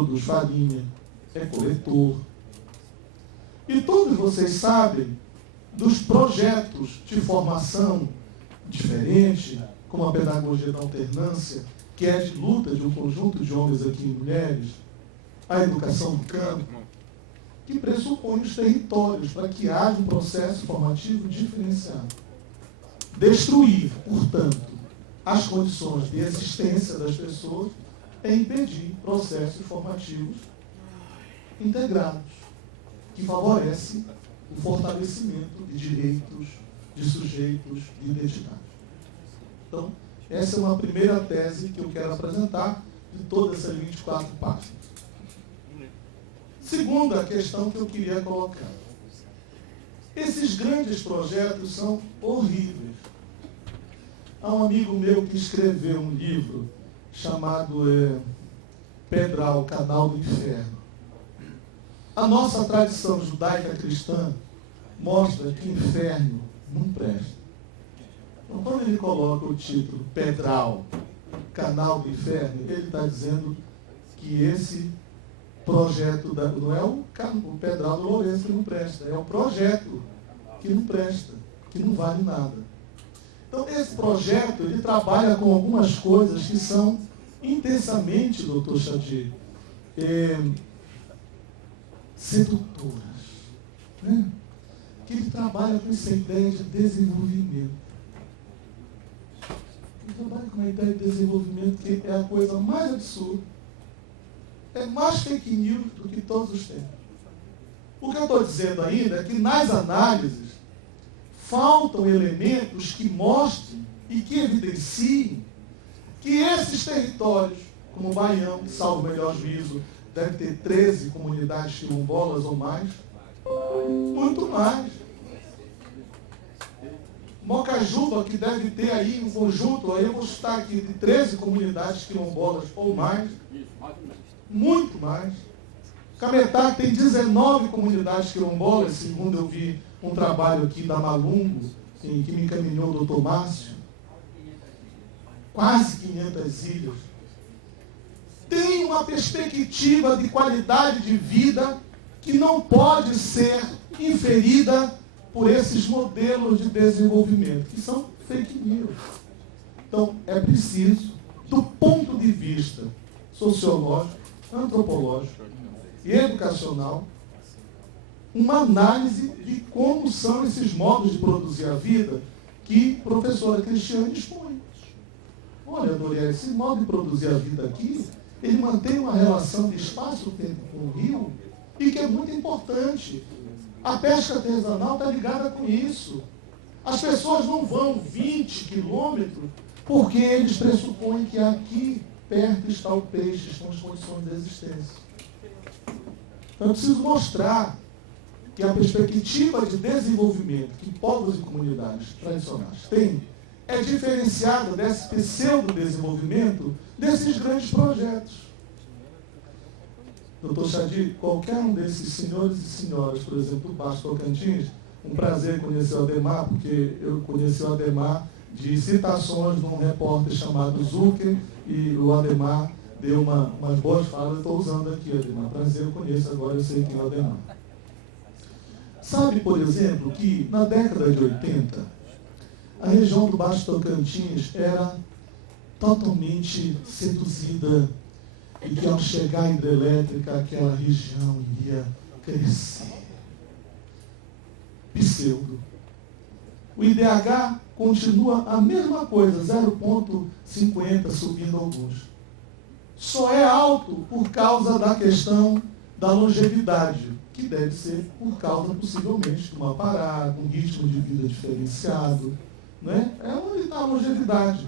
produz farinha, é coletor. E todos vocês sabem dos projetos de formação diferente, como a pedagogia da alternância, que é de luta de um conjunto de homens aqui e mulheres, a educação do campo, que pressupõe os territórios para que haja um processo formativo diferenciado. Destruir, portanto, as condições de existência das pessoas é impedir processos formativos integrados, que favorecem o fortalecimento de direitos, de sujeitos, de identidade. Então, essa é uma primeira tese que eu quero apresentar de todas essas 24 páginas. Segunda questão que eu queria colocar. Esses grandes projetos são horríveis. Há um amigo meu que escreveu um livro chamado Pedral, Canal do Inferno. A nossa tradição judaica cristã mostra que inferno não presta. Então, quando ele coloca o título Pedral, Canal do Inferno, ele está dizendo que esse projeto, não é o Pedral do Lourenço que não presta, é o projeto que não presta, que não vale nada. Então, esse projeto, ele trabalha com algumas coisas que são intensamente, doutor Chadi, sedutoras, né? Que ele trabalha com essa ideia de desenvolvimento. Ele trabalha com uma ideia de desenvolvimento que é a coisa mais absurda. É mais fake news do que todos os tempos. O que eu estou dizendo ainda é que nas análises faltam elementos que mostrem e que evidenciem que esses territórios, como o Baião, que salvo o melhor juízo, deve ter 13 comunidades quilombolas ou mais, muito mais. Mocajuba, que deve ter aí um conjunto, aí eu vou citar aqui, de 13 comunidades quilombolas ou mais, muito mais. Cametá tem 19 comunidades quilombolas, segundo eu vi um trabalho aqui da Malungo, que me encaminhou o doutor Márcio. Quase 500 ilhas. Tem uma perspectiva de qualidade de vida que não pode ser inferida por esses modelos de desenvolvimento, que são fake news. Então, é preciso, do ponto de vista sociológico, antropológico e educacional, uma análise de como são esses modos de produzir a vida que a professora Cristiane expõe. Olha, Doriel, esse modo de produzir a vida aqui, ele mantém uma relação de espaço-tempo com o rio e que é muito importante. A pesca artesanal está ligada com isso. As pessoas não vão 20 quilômetros porque eles pressupõem que aqui perto está o peixe, estão as condições de existência. Então, eu preciso mostrar que a perspectiva de desenvolvimento que povos e comunidades tradicionais têm é diferenciada desse pseudo-desenvolvimento desses grandes projetos. Doutor Chadi, qualquer um desses senhores e senhoras, por exemplo, do Baixo Tocantins, um prazer conhecer o Ademar, porque eu conheci o Ademar de citações de um repórter chamado Zucker, e o Ademar deu umas boas falas, eu estou usando aqui, Ademar. Prazer, eu conheço agora, eu sei quem é o Ademar. Sabe, por exemplo, que na década de 80, a região do Baixo Tocantins era totalmente seduzida e que ao chegar a hidrelétrica, aquela região iria crescer. Pseudo. O IDH continua a mesma coisa, 0,50 subindo alguns. Só é alto por causa da questão da longevidade, que deve ser por causa, possivelmente, de uma parada, um ritmo de vida diferenciado. Né? É onde está a longevidade.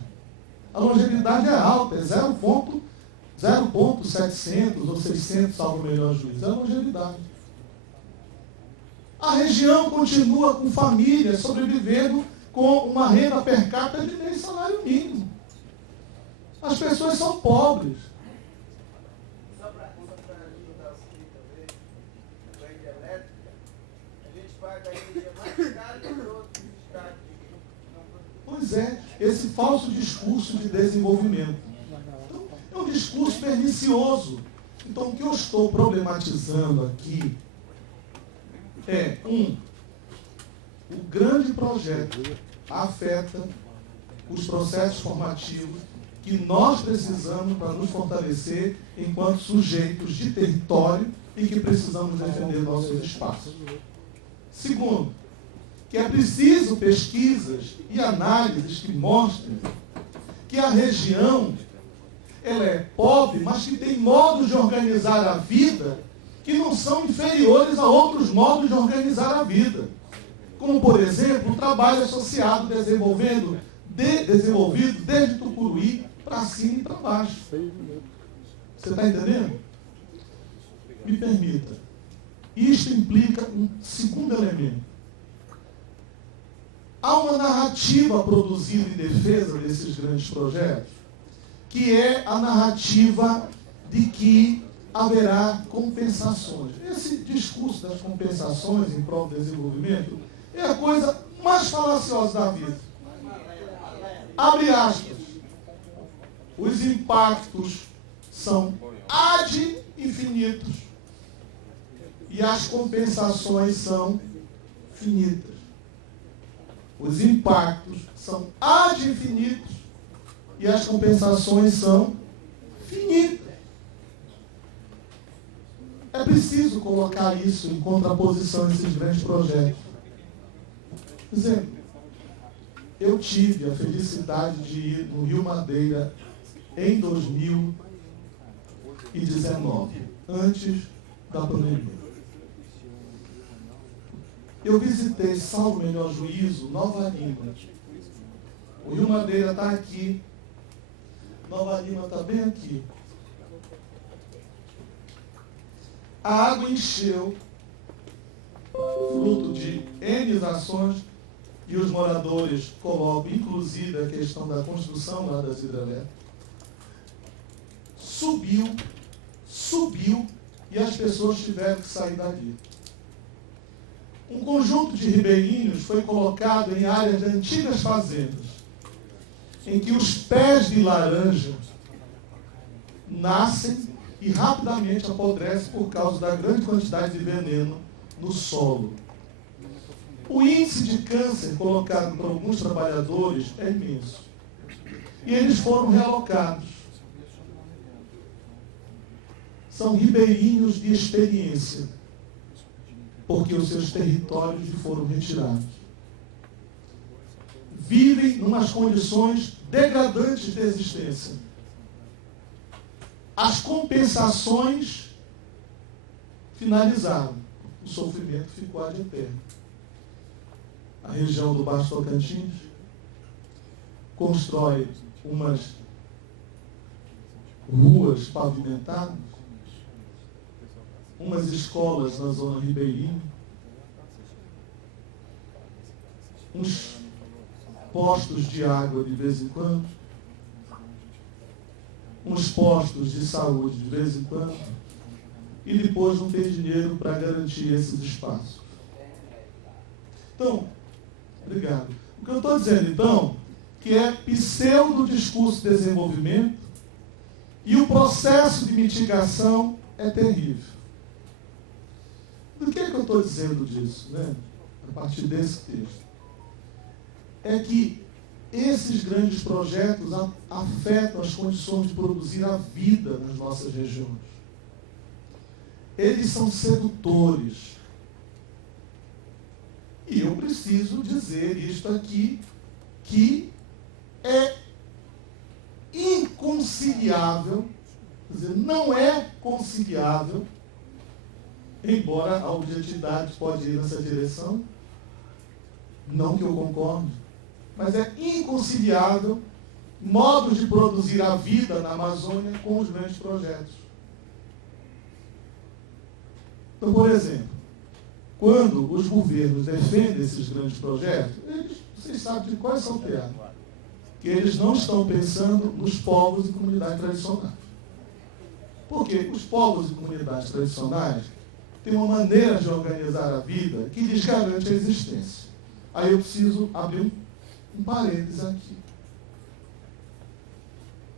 A longevidade é alta, é 0,700 ou 600, salvo o melhor juízo. É a longevidade. A região continua com famílias sobrevivendo com uma renda per capita de meio salário mínimo. As pessoas são pobres. Só para ajudar o senhor também, com a hidrelétrica, a gente paga a energia mais cara que outros estados. Pois é, esse falso discurso de desenvolvimento. Então, é um discurso pernicioso. Então, o que eu estou problematizando aqui é, o grande projeto afeta os processos formativos que nós precisamos para nos fortalecer enquanto sujeitos de território e que precisamos defender nossos espaços. Segundo, que é preciso pesquisas e análises que mostrem que a região ela é pobre, mas que tem modos de organizar a vida que não são inferiores a outros modos de organizar a vida. Como, por exemplo, o trabalho associado desenvolvido desde Tucuruí para cima e para baixo. Você está entendendo? Me permita. Isto implica um segundo elemento. Há uma narrativa produzida em defesa desses grandes projetos, que é a narrativa de que haverá compensações. Esse discurso das compensações em prol do desenvolvimento é a coisa mais falaciosa da vida. Abre aspas. Os impactos são ad infinitos e as compensações são finitas. Os impactos são ad infinitos e as compensações são finitas. É preciso colocar isso em contraposição a esses grandes projetos. Por exemplo, eu tive a felicidade de ir no Rio Madeira em 2019, antes da pandemia. Eu visitei, salvo melhor juízo, Nova Lima. O Rio Madeira está aqui. Nova Lima está bem aqui. A água encheu, fruto de N ações, e os moradores colocam, inclusive, a questão da construção lá das hidrelétricas. Subiu, e as pessoas tiveram que sair dali. Um conjunto de ribeirinhos foi colocado em áreas de antigas fazendas, em que os pés de laranja nascem e rapidamente apodrecem por causa da grande quantidade de veneno no solo. O índice de câncer colocado por alguns trabalhadores é imenso. E eles foram realocados. São ribeirinhos de experiência, porque os seus territórios lhe foram retirados. Vivem em umas condições degradantes de existência. As compensações finalizaram. O sofrimento ficou ad eterno. A região do Baixo Tocantins constrói umas ruas pavimentadas, umas escolas na zona ribeirinha, uns postos de água de vez em quando, uns postos de saúde de vez em quando, e depois não tem dinheiro para garantir esses espaços. Então, obrigado. O que eu estou dizendo, então, que é pseudo-discurso de desenvolvimento e o processo de mitigação é terrível. Do que é que eu estou dizendo disso, né? A partir desse texto? É que esses grandes projetos afetam as condições de produzir a vida nas nossas regiões. Eles são sedutores. E eu preciso dizer isto aqui, que é inconciliável, quer dizer, não é conciliável, embora a objetividade pode ir nessa direção, não que eu concorde, mas é inconciliável modos de produzir a vida na Amazônia com os grandes projetos. Então, por exemplo, quando os governos defendem esses grandes projetos, vocês sabem de quais são piadas. Que eles não estão pensando nos povos e comunidades tradicionais. Porque os povos e comunidades tradicionais têm uma maneira de organizar a vida que lhes garante a existência. Aí eu preciso abrir um parênteses aqui.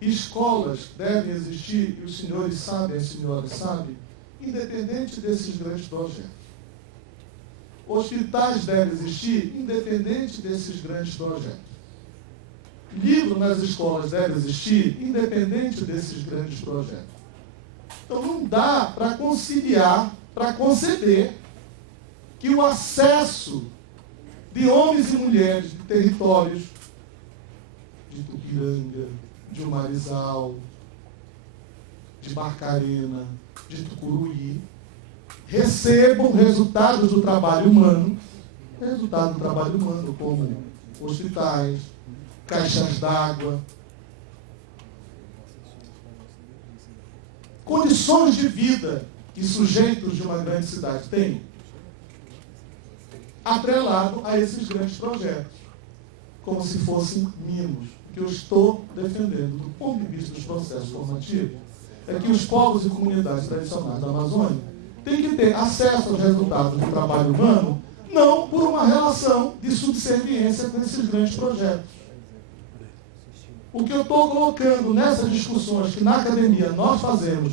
Escolas devem existir, e os senhores sabem, as senhoras sabem, independente desses grandes projetos. Hospitais devem existir, independente desses grandes projetos. Livro nas escolas deve existir, independente desses grandes projetos. Então não dá para conciliar, para conceber que o acesso de homens e mulheres de territórios de Tupiranga, de Umarizal, de Barcarena, de Tucuruí, recebam resultados do trabalho humano, como hospitais, caixas d'água, condições de vida que sujeitos de uma grande cidade têm, atrelado a esses grandes projetos, como se fossem mimos. O que eu estou defendendo, do ponto de vista dos processos formativos, é que os povos e comunidades tradicionais da Amazônia têm que ter acesso aos resultados do trabalho humano, não por uma relação de subserviência com esses grandes projetos. O que eu estou colocando nessas discussões que na academia nós fazemos